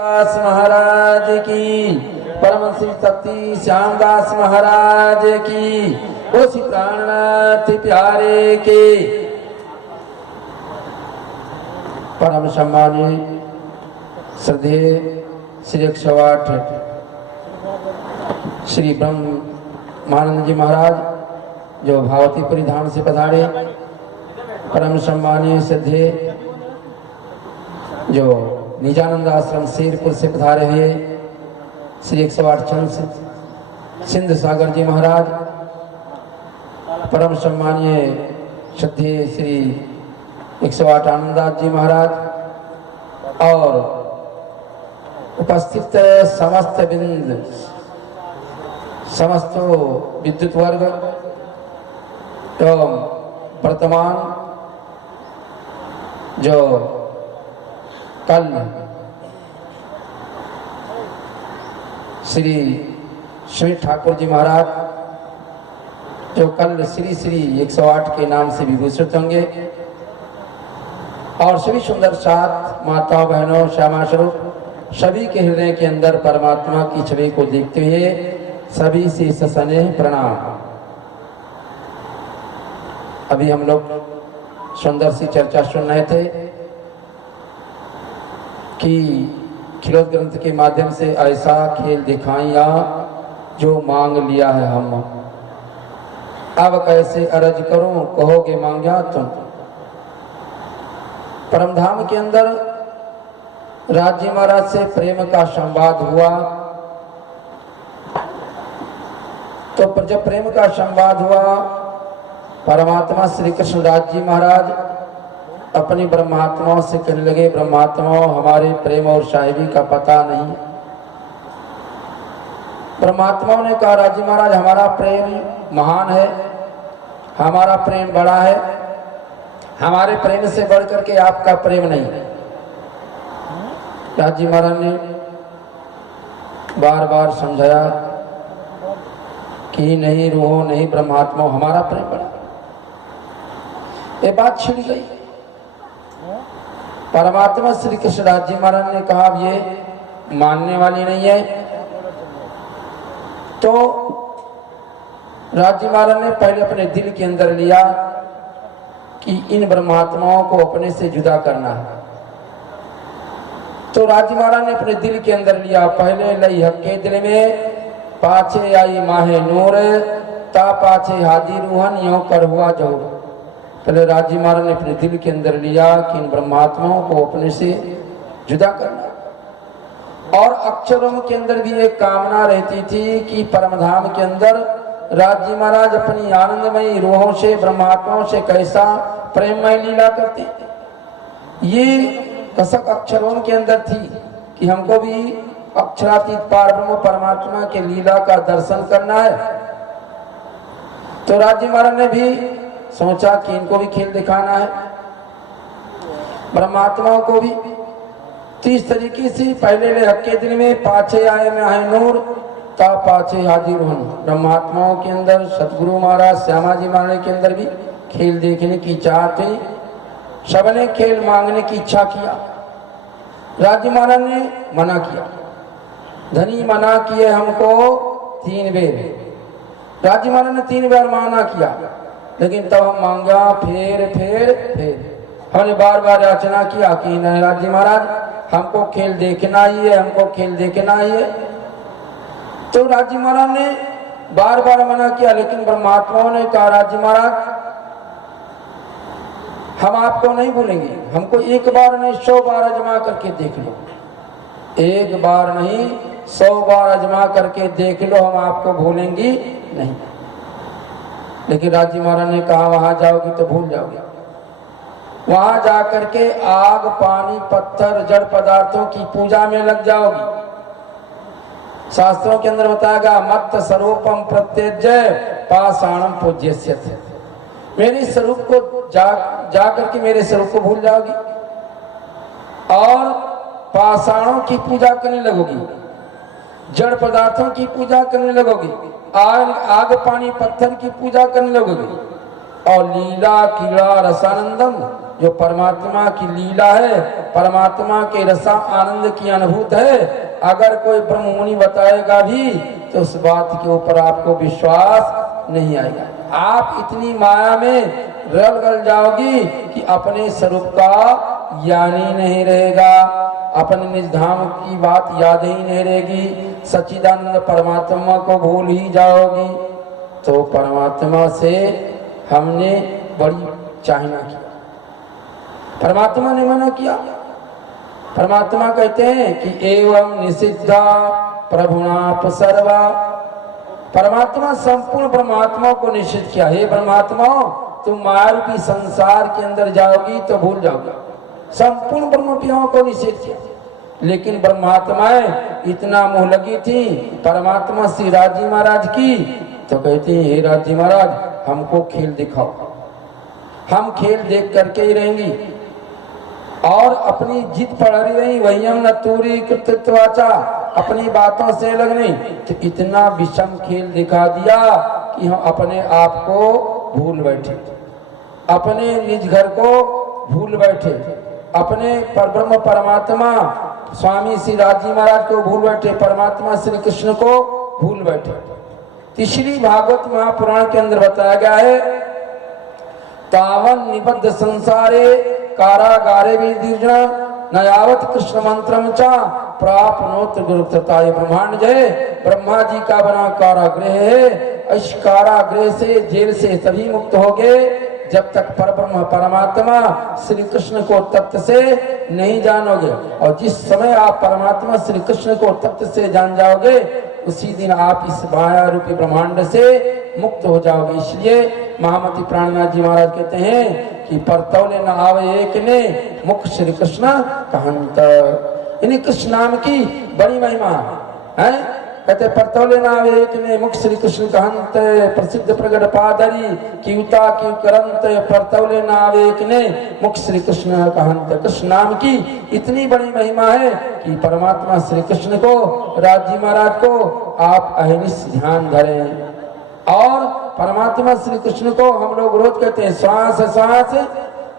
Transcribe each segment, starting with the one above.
दास महाराज की, परम श्री शक्ति श्यामदास महाराज की, उसी प्राणनाथ प्यारे के परम सम्मानीय श्रद्धेय श्री 108 श्री ब्रह्मानंद जी महाराज जो भावतीपुरी धाम से पधारे, परम सम्मानीय श्रद्धेय जो निजानंद आश्रम शेरपुर से पधारे हुए श्री 108 चंद सिंध सागर जी महाराज, परम सम्मानीय श्रद्धेय श्री 108 आनंदास जी महाराज और उपस्थित समस्त बिंद समस्त विद्युत वर्ग एवं वर्तमान जो कल श्री श्री ठाकुर जी महाराज जो कल श्री श्री 108 के नाम से विभूषित होंगे और सभी सुंदर साथ माताओं बहनों श्यामा स्वरूप सभी के हृदय के अंदर परमात्मा की छवि को देखते हुए सभी से सस्नेह प्रणाम। अभी हम लोग सुंदर सी चर्चा सुन रहे थे कि खिलौत ग्रंथ के माध्यम से ऐसा खेल दिखाइया जो मांग लिया है हम, अब कैसे अर्ज करूं कहोगे मांग्या तुम। परमधाम के अंदर राज्य महाराज से प्रेम का संवाद हुआ, तो जब प्रेम का संवाद हुआ परमात्मा श्री कृष्ण राज जी महाराज अपनी ब्रह्मात्माओं से कहने लगे, ब्रह्मात्माओं हमारे प्रेम और साहिबी का पता नहीं। ब्रह्मात्माओं ने कहा, राजी महाराज हमारा प्रेम महान है, हमारा प्रेम बड़ा है, हमारे प्रेम से बढ़ करके आपका प्रेम नहीं। राजी महाराज ने बार बार समझाया कि नहीं रूहो नहीं ब्रह्मात्मा हमारा प्रेम बड़ा। ये बात छिड़ गई। परमात्मा श्री कृष्ण राज जी महाराज ने कहा ये मानने वाली नहीं है, तो राज जी महाराज ने पहले अपने दिल के अंदर लिया कि इन ब्रह्मात्माओं को अपने से जुदा करना है। तो राज जी महाराज ने अपने दिल के अंदर लिया, पहले लई हक्के दिल में पाछे आई माहे नूर ता पाछे हादी रूहन यो कर हुआ जोर। पहले राजी महाराज ने अपने दिल के अंदर लिया कि इन ब्रह्मात्माओं को अपने से जुदा करना। और अक्षरों के अंदर भी एक कामना रहती थी कि परमधाम के अंदर राजी महाराज अपनी आनंदमयी रूहों से ब्रह्मात्माओं से कैसा प्रेममय लीला करते। ये कसक अक्षरों के अंदर थी कि हमको भी अक्षरातीत पारब्रह्म परमात्मा के लीला का दर्शन करना है। तो राजी महाराज ने भी सोचा कि इनको भी खेल दिखाना है, ब्रह्मात्माओं को भी। तो इस तरीके से पहले ले हक्के दिल में पाछे आए में आए नूर ता पाछे हाजिर होन। ब्रह्मात्माओं के अंदर सतगुरु महाराज श्यामा जी महाराज के अंदर भी खेल देखने की चाहत थी, सबने खेल मांगने की इच्छा किया। राज्य महाराज ने मना किया, धनी मना किए हमको 3 बेर। राज्य महाराज ने 3 बार मना किया, लेकिन तब हम मांगा फिर हमने बार बार याचना किया कि नहीं राज्य महाराज हमको खेल देखना ही है, हमको खेल देखना ही है। तो राज्य महाराज ने बार बार मना किया, लेकिन ब्रह्मात्माओं ने कहा राज्य महाराज हम आपको नहीं भूलेंगे, हमको एक बार नहीं 100 बार आजमा करके देख लो। एक बार नहीं 100 बार आजमा करके देख लो, हम आपको भूलेंगी नहीं। लेकिन राजी महाराज ने कहा वहां जाओगी तो भूल जाओगी, वहां जाकर के आग पानी पत्थर जड़ पदार्थों की पूजा में लग जाओगी। शास्त्रों के अंदर बताएगा मत स्वरूपम प्रत्यज्य पाषाणम पूज्यस्य। मेरे स्वरूप को जा करके मेरे स्वरूप को भूल जाओगी और पाषाणों की पूजा करने लगोगी, जड़ पदार्थों की पूजा करने लगोगी, आग पानी पत्थर की पूजा करने लगोगी और लीला कीड़ा रसानंदम जो परमात्मा की लीला है, परमात्मा के रसा आनंद की अनुभूत है, अगर कोई ब्रह्म मुनि बताएगा भी तो उस बात के ऊपर आपको विश्वास नहीं आएगा। आप इतनी माया में गल जाओगी कि अपने स्वरूप का ज्ञान ही नहीं रहेगा, अपने निज धाम की बात याद ही नहीं रहेगी, सच्चिदानंद परमात्मा को भूल ही जाओगी। तो परमात्मा से हमने बड़ी चाहना किया, परमात्मा ने मना किया। परमात्मा कहते हैं कि एवं निषिद्धा प्रभुनाप सर्वा, परमात्मा संपूर्ण परमात्मा को निषिद्ध किया। हे परमात्मा, तुम माया रूपी संसार के अंदर जाओगी तो भूल जाओगे, संपूर्ण ब्रह्मपियों को निषेध किया। लेकिन ब्रह्मात्माएं इतना मोह लगी थी परमात्मा श्री राजी महाराज की, तो कहती हैं हे राजी महाराज हमको खेल दिखाओ, हम खेल देख करके ही रहेंगी। और अपनी जिद पड़ रही, वही हम न तूरी कृतवाचा, अपनी बातों से अलग नहीं। तो इतना विषम खेल दिखा दिया कि हम अपने आप को भूल बैठे, अपने निज घर को भूल बैठे, अपने परब्रह्म परमात्मा स्वामी श्री राजी महाराज को भूल बैठे, परमात्मा श्री कृष्ण को भूल बैठे। तीसरी भागवत महापुराण के अंदर बताया गया है, तावन निबद्ध संसारे कारागारे विदीर्घ नयावत कृष्ण मंत्रम चा प्राप्नोत गुरुताय ब्रह्मांड जय। ब्रह्मा जी का बना कारागृह है, इस कारागृह से जेल से सभी मुक्त हो गए जब तक परब्रह्म परमात्मा श्री कृष्ण को तत्व से नहीं जानोगे। और जिस समय आप परमात्मा श्री कृष्ण को तत्व से जान जाओगे उसी दिन आप इस माया रूपी ब्रह्मांड से मुक्त हो जाओगे। इसलिए महामती प्राणनाथ जी महाराज कहते हैं कि परतौले न आवे एक ने मुख श्री कृष्ण कहंत। इन्हीं कृष्ण नाम की बड़ी महिमा है। कहते परतौले न आवे एक ने मुख श्री कृष्ण कहंत, प्रसिद्ध प्रगट पादरी कीता की करंत, परतौले न आवे एक ने मुख श्री कृष्ण कहंत। कृष्ण नाम की इतनी बड़ी महिमा है कि परमात्मा श्री कृष्ण को, राजी महाराज को आप अहनिश ध्यान धरें। और परमात्मा श्री कृष्ण को हम लोग रोज कहते हैं श्वास श्वास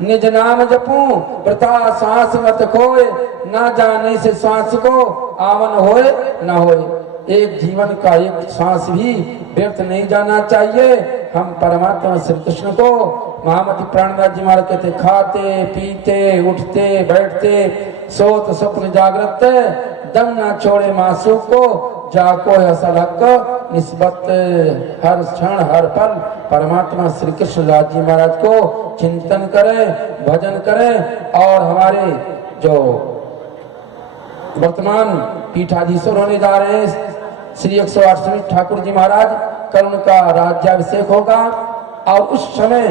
निज नाम जपू, वृथा श्वास मत खोए, ना जाने से श्वास को आवन होए न होए। एक जीवन का एक श्वास भी व्यर्थ नहीं जाना चाहिए। हम परमात्मा श्री कृष्ण को महामती प्राणनाथ जी महाराज कहते खाते पीते उठते बैठते सोत स्वप्न जागृत दम ना छोड़े मासूक को, जाको है असल हक निस्बत। हर क्षण हर पल परमात्मा श्री कृष्ण राज जी महाराज को चिंतन करें, भजन करें। और हमारे जो वर्तमान पीठाधीश्वर होने जा रहे हैं श्री 108 ठाकुर जी महाराज, कल उनका राज्याभिषेक होगा। और उस समय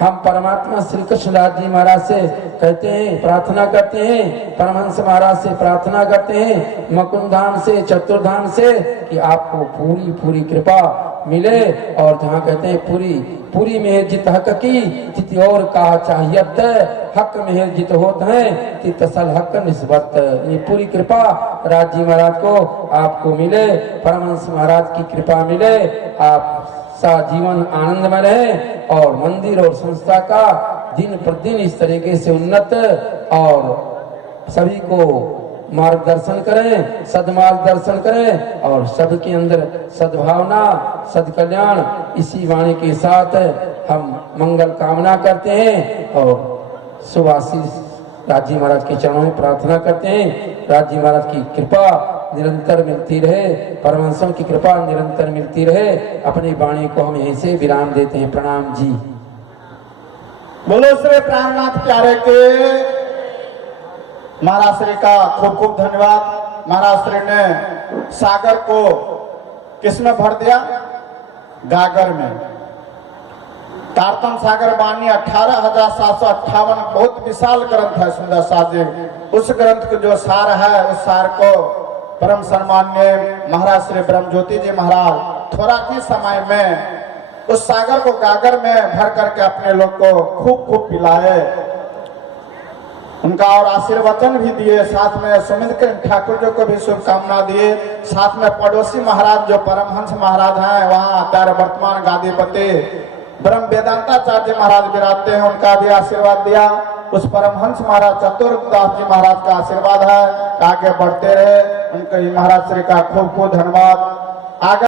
हम परमात्मा श्री कृष्ण राज जी महाराज से कहते हैं, प्रार्थना करते हैं, परमहंस महाराज से प्रार्थना करते हैं, मकुंद धाम से चतुर्धाम से कि आपको पूरी पूरी कृपा मिले। और जहाँ कहते हैं पूरी पूरी मेहर जित हक की तिथि और कहा चाहियत, हक मेहर जित होत हैं कि तसल हक निस्बत। ये पूरी कृपा राज जी महाराज को आपको मिले, परमहंस महाराज की कृपा मिले, आप सा जीवन आनंद में रहे और मंदिर और संस्था का दिन प्रतिदिन इस तरीके से उन्नत और सभी को मार्गदर्शन करें, सदमार्गदर्शन करें और सबके अंदर सद्भावना सदकल्याण। इसी वाणी के साथ हम मंगल कामना करते हैं और सुभाषिष राज जी महाराज के चरणों में प्रार्थना करते हैं। राज जी महाराज की कृपा निरंतर मिलती रहे, परमहंसों की कृपा निरंतर मिलती रहे। अपनी वाणी को हम यहीं से विराम देते हैं। प्रणाम जी। बोलो श्री प्राणनाथ प्यारे के महाराज श्री का खूब खूब धन्यवाद। महाराज श्री ने सागर को किसमें भर दिया? गागर में। तारतम सागर वाणी 18,758 बहुत विशाल ग्रंथ है, सुंदर साजिब। उस ग्रंथ को जो सार है उस सार को परम सम्मान्य महाराज श्री ब्रह्म ज्योति जी महाराज थोड़ा ही समय में उस सागर को गागर में भर करके अपने लोग को खूब खूब पिलाए, उनका और आशीर्वचन भी दिए। साथ में सुमिंद्र ठाकुर जी को भी शुभकामना दिए। साथ में पड़ोसी महाराज जो परमहंस महाराज हैं वहाँ त्यारे वर्तमान गादीपति ब्रह्म वेदांताचार्य महाराज विराजते हैं, उनका भी आशीर्वाद दिया। उस परमहंस महाराज चतुर्दास जी महाराज का आशीर्वाद है, आगे बढ़ते रहे। उनके महाराज श्री का खूब खूब धन्यवाद। आगे